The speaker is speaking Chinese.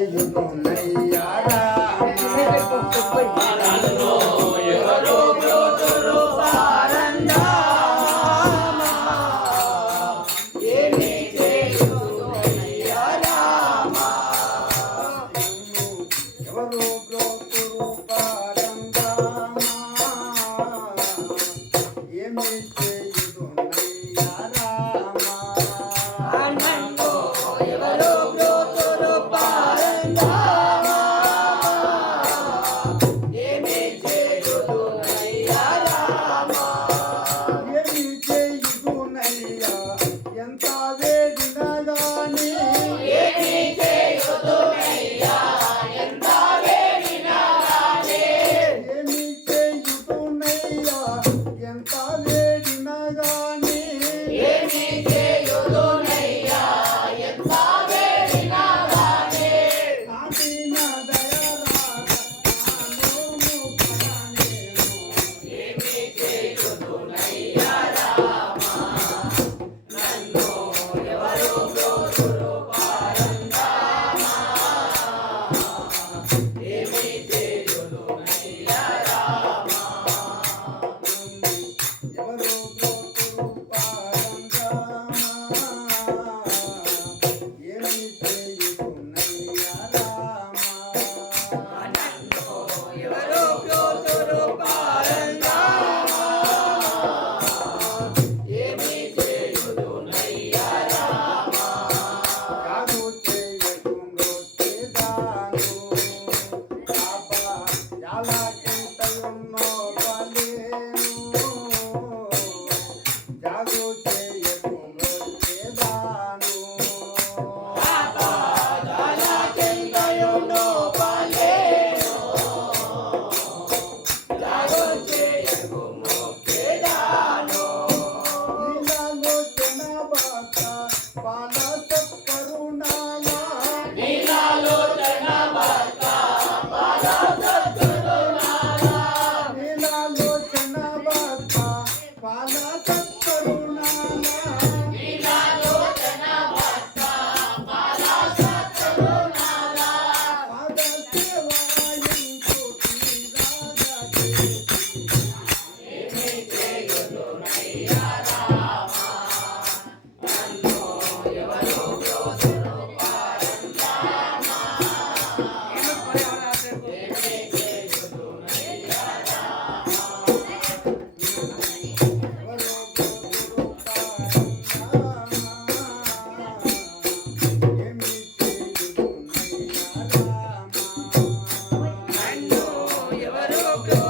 nahi know me. 天大咧。八。go.